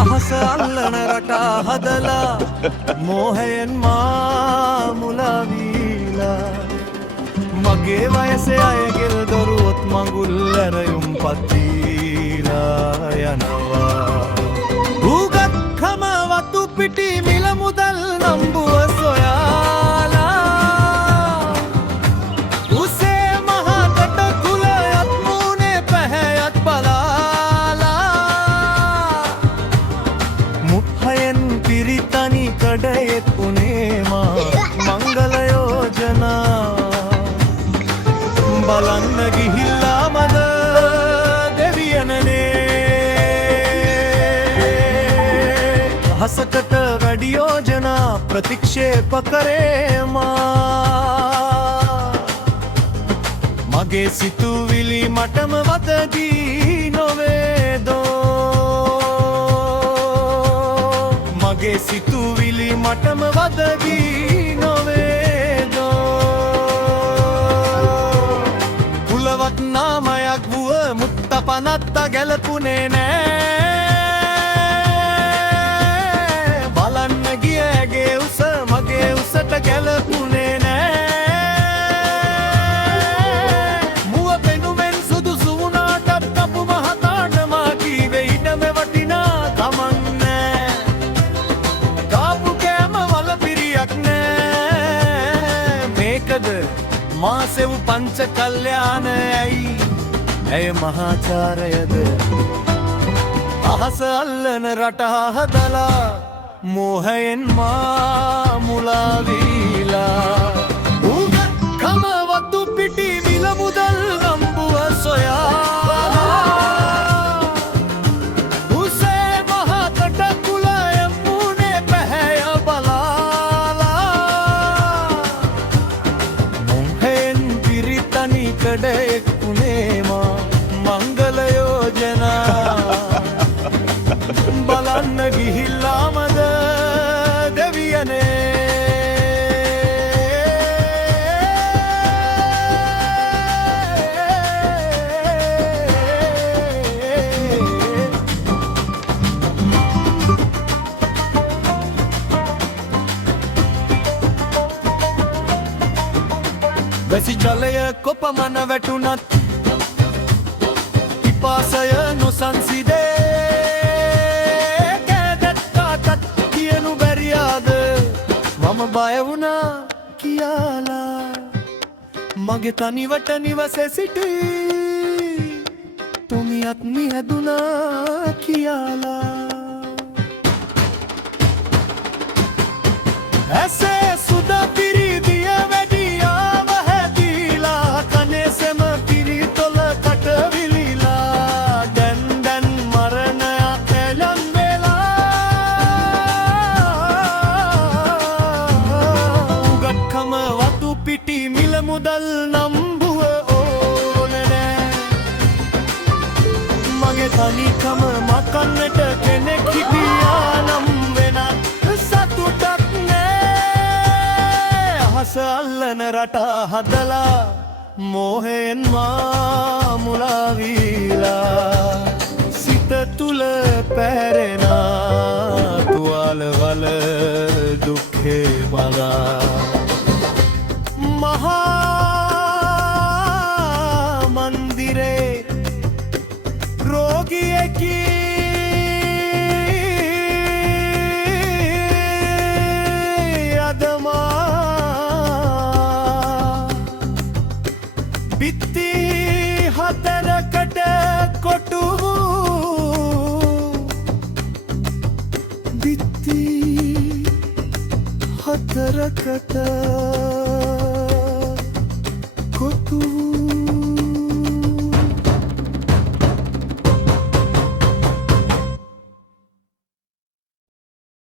අහස අල්ලන රටා හදලා මෝහයෙන් මා මුලා වීලා මගේ වයසේ අයගෙල් දොරුවොත් මඟුල් ඇරයුම් පත්වීලා යනවා උගත්කම වතු පිටි මිල මුදල් නම්බුව සොයාලා උසේ මහකට කුලයත් මූනේ පැහැයත් බලාලා මුහයෙන් පිරිතනි කඩයෙත් උනේමා මංගල යෝජනා බලන්න ගිහිල්ලා මද දෙවියනනේ හසකට වැඩි යෝජනා ප්‍රතික්ෂේප කරේමා මගේ සිතුවිලි මටම වදදී නොවේදෝ මගේ සිතුවිලි මටම වදදී නොවේදෝ කුලවත් නාමයක් වුව මුත්ත පනත්ත ගැලපුනේ නෑ බලන්න ගියගේ උස මගේ උසට ගැලපුනේ නෑ මුව පෙනුමෙන් සුදුසු වුණාටත් කපු මහතාට මා කීවේ ඉඩම වටිනා කමක් නෑ කාපු කෑම වල පිරියක් නෑ මේකද මාසෙව් පංච කල්යාණ ඇයි ඇය මහාචාරයද අහස අල්ලන රටා හදලා මෝහයෙන් මා මුලා වීලා උගත්කම වතු පිටි මිල මුදල් නම්බුව සොයාලා උසේ මහකට කුලය මූනේ පැහැය බලාලා මොහෙන් පිරිතනි කඩෙක් උනේමා මංගල යෝජනා බලන්න ගිහිල්ලාමද දෙවියනේ වැසි ජලය කොපමණ වැටුණත් පිපාසය නොසන්සිදේ කෑදැත්තාටත් කියනු බැරියාද මම බය වුණා කියාලා මගේ තනිවට නිවසේ සිටි තුමියත් මිහැදුනා කියාලා ඇසේ සුද පිරිදිය වැඩියාව හැදීලා කනේ සෙම පිරිතොල කටවිලිලා දැන් මරණයක් එළන් වෙලා උගත්කම වතු පිටි මිල මුදල් නම්බුව ඕනේ නෑ මගේ තනිකම මකන්නට කෙනෙක් හිටියා නම් වෙනත් සතුටක් නෑ අහස අල්ලන රටා හදලා මෝහයෙන් මා මුලා වීලා සිත තුල පැරෙනා තුවාලවල දුක්ඛේ මලා මහා මන්දිරේ රෝගියෙකි බිත්ති හතරකට කොටු බිත්ති හතරකට